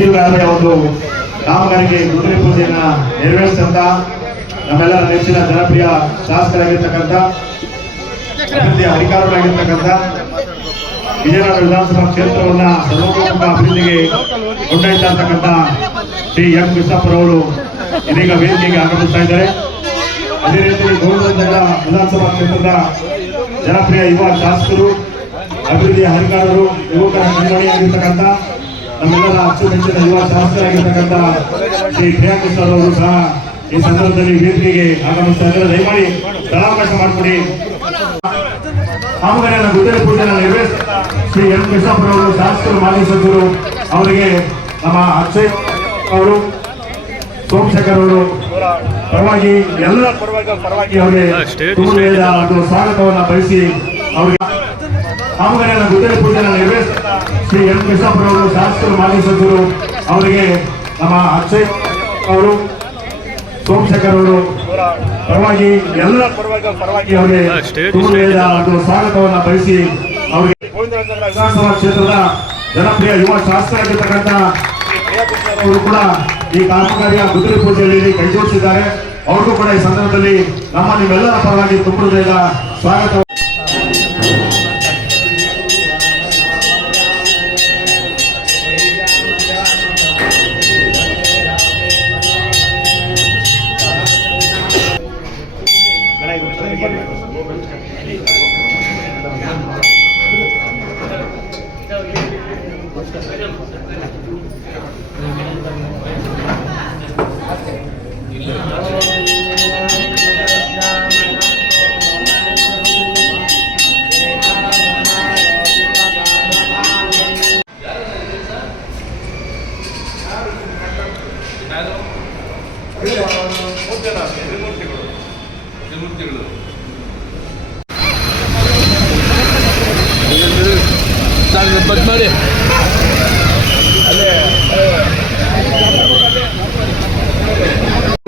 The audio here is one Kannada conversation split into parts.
ಈಗಾಗಲೇ ಒಂದು ಕಾಮಗಾರಿಗೆ ಗುರುತಿನ ಪೂಜೆಯನ್ನ ನೆರವೇರಿಸಿದಂತ ನಮ್ಮೆಲ್ಲರ ನೆಚ್ಚಿನ ಜನಪ್ರಿಯ ಶಾಸಕರಾಗಿರ್ತಕ್ಕಂಥ ಅಭಿವೃದ್ಧಿಯ ಅಧಿಕಾರಿಗಳಾಗಿರ್ತಕ್ಕಂಥ ವಿಜಯನಗರ ವಿಧಾನಸಭಾ ಕ್ಷೇತ್ರವನ್ನ ಸರ್ವತೋಮುಖ ಅಭಿವೃದ್ಧಿಗೆ ಕೊಂಡೊಯ್ತಕ್ಕಂಥ ಶ್ರೀ ಎಂ ಕೃಷ್ಣಪ್ಪರವರು ಇದೀಗ ವೇದಿಕೆಗೆ ಆಗಮಿಸ್ತಾ ಇದ್ದಾರೆ. ಅದೇ ರೀತಿ ಗೌರವನಗರ ವಿಧಾನಸಭಾ ಕ್ಷೇತ್ರದ ಜನಪ್ರಿಯ ಯುವ ಶಾಸಕರು, ಅಭಿವೃದ್ಧಿಯ ಅಧಿಕಾರರು, ಯುವಕರ ಕಣ್ಮಣಿಯಾಗಿರ್ತಕ್ಕಂಥ ನಮ್ಮೆಲ್ಲರ ಅಚ್ಚುಮೆಚ್ಚಿನ ಯುವ ಶಾಸಕರಾಗಿರ್ತಕ್ಕಂಥ ಶ್ರೀ ಪ್ರಿಯಾಕೃಷ್ಣರವರು ಸಹ ಈ ಸಂದರ್ಭದಲ್ಲಿ ವೇದಿಕೆಗೆ ಆಗಮಿಸ್ತಾ ಇದ್ದಾರೆ. ದಯಮಾಡಿ ಸ್ಥಳಾವಕಾಶ ಮಾಡಿಕೊಡಿ. ಕಾಮಗಾರಿಯನ್ನು ಗುರುತಿನ ಪೂಜೆಯನ್ನು ನೆರವೇರಿಸಿದ ಶ್ರೀ ಎಂ ಕೃಷ್ಣಪ್ಪರವರು, ಶಾಸಕರು, ಮಾಜಿ ಸಚಿವರು ಅವರಿಗೆ ನಮ್ಮ ಅಕ್ಷಯ್ ಅವರು, ಸೋಮಶೇಖರ್ ಅವರು ಪರವಾಗಿ ಎಲ್ಲರ ಪರವಾಗಿ ಅವರಿಗೆ ಒಂದು ಸ್ವಾಗತವನ್ನು ಬಯಸಿ ಅವರಿಗೆ ಕಾಮಗಾರಿಯನ್ನು ಗುರುತಿನ ಪೂಜೆಯನ್ನು ನೆರವೇರಿಸಿದ ಶ್ರೀ ಎಂ ಕೃಷ್ಣಪ್ಪರವರು, ಶಾಸಕರು, ಮಾಜಿ ಸಚಿವರು ಅವರಿಗೆ ನಮ್ಮ ಅಕ್ಷಯ್ ಅವರು, ಸೋಮಶೇಖರ್ ಅವರು ಪರವಾಗಿ ಎಲ್ಲರ ಪರವಾಗಿ ಅವರಿಗೆ ಒಂದು ಸ್ವಾಗತವನ್ನು ಬಯಸಿ ಅವರಿಗೆ ವಿಧಾನಸಭಾ ಕ್ಷೇತ್ರದ ಜನಪ್ರಿಯ ಯುವ ಶಾಸಕರಾಗಿರ್ತಕ್ಕಂಥ ಅವರು ಕೂಡ ಈ ಕಾಮಗಾರಿಯ ಗುರುತಿನ ಪೂಜೆಯಲ್ಲಿ ಕೈ ಜೋಡಿಸಿದ್ದಾರೆ. ಅವ್ರಿಗೂ ಕೂಡ ಈ ಸಂದರ್ಭದಲ್ಲಿ ನಿಮ್ಮೆಲ್ಲರ ಪರವಾಗಿ ತುಂಬ ಹೃದಯದ ಸ್ವಾಗತ. ಬದ್ಮಾಡಿ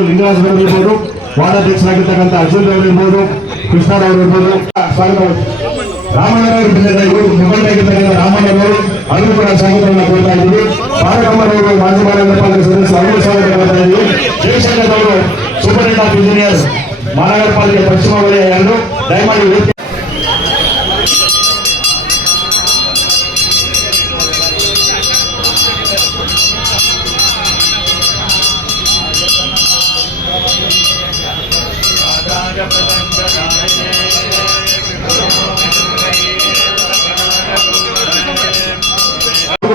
ಲಿಂಗರಾಜ್ ಇರ್ಬೋದು, ವಾರ್ಡಾಧ್ಯಕ್ಷರಾಗಿರ್ತಕ್ಕಂಥ ಅರ್ಜುನ್ ಅವರು ಇರ್ಬೋದು, ಕೃಷ್ಣರಾವ್ ಇರ್ಬೋದು, ಸ್ವಾಗತ. ರಾಮಣ್ಣರವರು ಮುಖಂಡರಾಗಿರ್ತಕ್ಕಂಥ ರಾಮಣ್ಣರವರು ಅವರು ಕೂಡ ಸ್ವಾಗತವನ್ನು ಕೊಡ್ತಾ ಇದ್ದೀವಿ. ಬಾಲಕಮ್ಮರವರು ಮಾಜಿ ಮಹಾನಗರ ಪಾಲಿಕೆ ಸದಸ್ಯರು ಅವರು ಸ್ವಾಗತ ಕೊಡ್ತಾ ಇದ್ದೀವಿ. ಜಯಶಂಕರ್ ಸೂಪರಿಂಟೆಂಡೆಂಟ್ ಆಫ್ ಇಂಜಿನಿಯರ್ಸ್ ಮಹಾನಗರ ಪಾಲಿಕೆ ಪಶ್ಚಿಮ ವಲಯ 2 ದಯಮಾಡಿ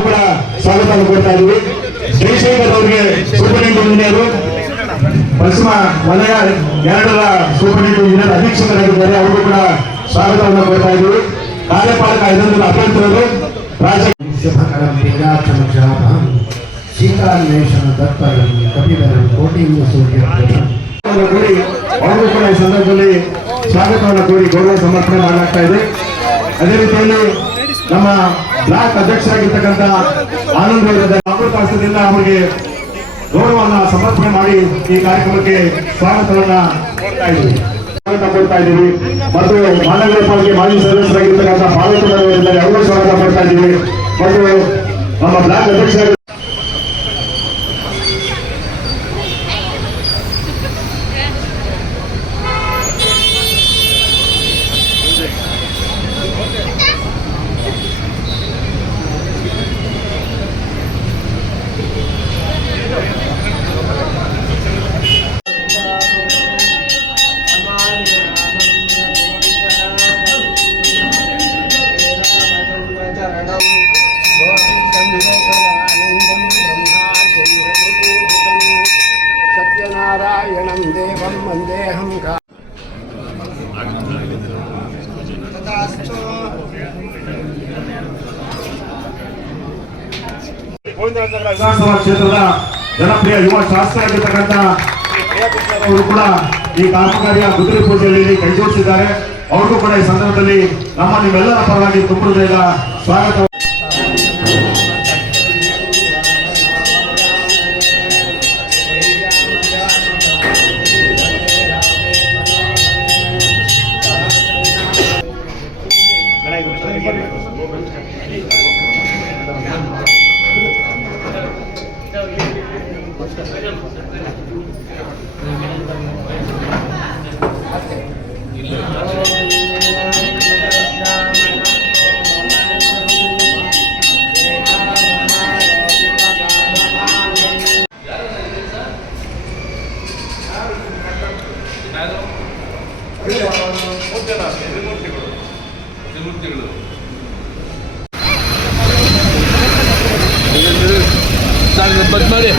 ಕೂಡ ಸ್ವಾಗತವನ್ನು ಕೊಡ್ತಾ ಇದ್ದೀವಿ. ಜಯಶಂಕರ್ ಅವರಿಗೆ ಸೂಪರಿಂಟೆಂಡೆಂಟ್ ಇಂಜಿನಿಯರ್ ಪಶ್ಚಿಮ ವಲಯ 2ರ ಸೂಪರಿಂಟೆಂಡೆಂಟ್ ಇಂಜಿನಿಯರ್ ಅಧೀಕ್ಷಕರಾಗಿದ್ದಾರೆ. ಅವರಿಗೂ ಕೂಡ ಸ್ವಾಗತವನ್ನು ಕೊಡ್ತಾ ಇದ್ದೀವಿ. ಕಾರ್ಯಪಾಲಕ ಇದೊಂದು ಅಭ್ಯರ್ಥಿಗಳು ಶೀತಾನ್ವೇಷಣ ದತ್ತರು ಕಪಿಲರು ಕೋಟಿಯಿಂದ ಕೂಡಿ ಅವರು ಕೂಡ ಈ ಸಂದರ್ಭದಲ್ಲಿ ಸ್ವಾಗತವನ್ನು ಕೋರಿ ಗೌರವ ಸಮರ್ಪಣೆ ಮಾಡಲಾಗ್ತಾ ಇದೆ. ಅದೇ ರೀತಿಯಲ್ಲಿ ನಮ್ಮ ಬ್ಲಾಕ್ ಅಧ್ಯಕ್ಷರಾಗಿರ್ತಕ್ಕಂಥ ಆನಂದ್ ಅವರ ಅಮೃತ ಹಸ್ತದಿಂದ ಅವರಿಗೆ ಗೌರವವನ್ನು ಸಮರ್ಪಣೆ ಮಾಡಿ ಈ ಕಾರ್ಯಕ್ರಮಕ್ಕೆ ಸ್ವಾಗತವನ್ನ ಕೊಡ್ತಾ ಇದ್ದೀವಿ. ಮತ್ತು ಮಹಾನಗರ ಪಾಲಿಕೆ ಮಾಜಿ ಸದಸ್ಯರಾಗಿರ್ತಕ್ಕಂಥ ಪಾಲಕರಲ್ಲಿ ಅವರು ಸ್ವಾಗತ ಕೊಡ್ತಾ ಇದ್ದೀವಿ. ಮತ್ತು ನಮ್ಮ ಬ್ಲಾಕ್ ಅಧ್ಯಕ್ಷ ಸತ್ಯನಾರಾಯಣಂ ದೇವಂ ವಂದೇಹಂ ವಿಧಾನಸಭಾ ಕ್ಷೇತ್ರದ ಜನಪ್ರಿಯ ಯುವ ಶಾಸಕರಾಗಿರ್ತಕ್ಕಂಥ ಅವರು ಕೂಡ ಈ ಕಾಮಗಾರಿಯ ಗುರುತಿನ ಪೂಜೆಯಲ್ಲಿ ಕೈ ಜೋಡಿಸಿದ್ದಾರೆ. ಅವ್ರಿಗೂ ಕೂಡ ಈ ಸಂದರ್ಭದಲ್ಲಿ ನಿಮ್ಮೆಲ್ಲರ ಪರವಾಗಿ ತುಂಬ ಹೃದಯದ ಸ್ವಾಗತ. ತ್ರಿಮೂರ್ತಿಗಳು ಸರ್ ಬದ್ ಮಾಡಿ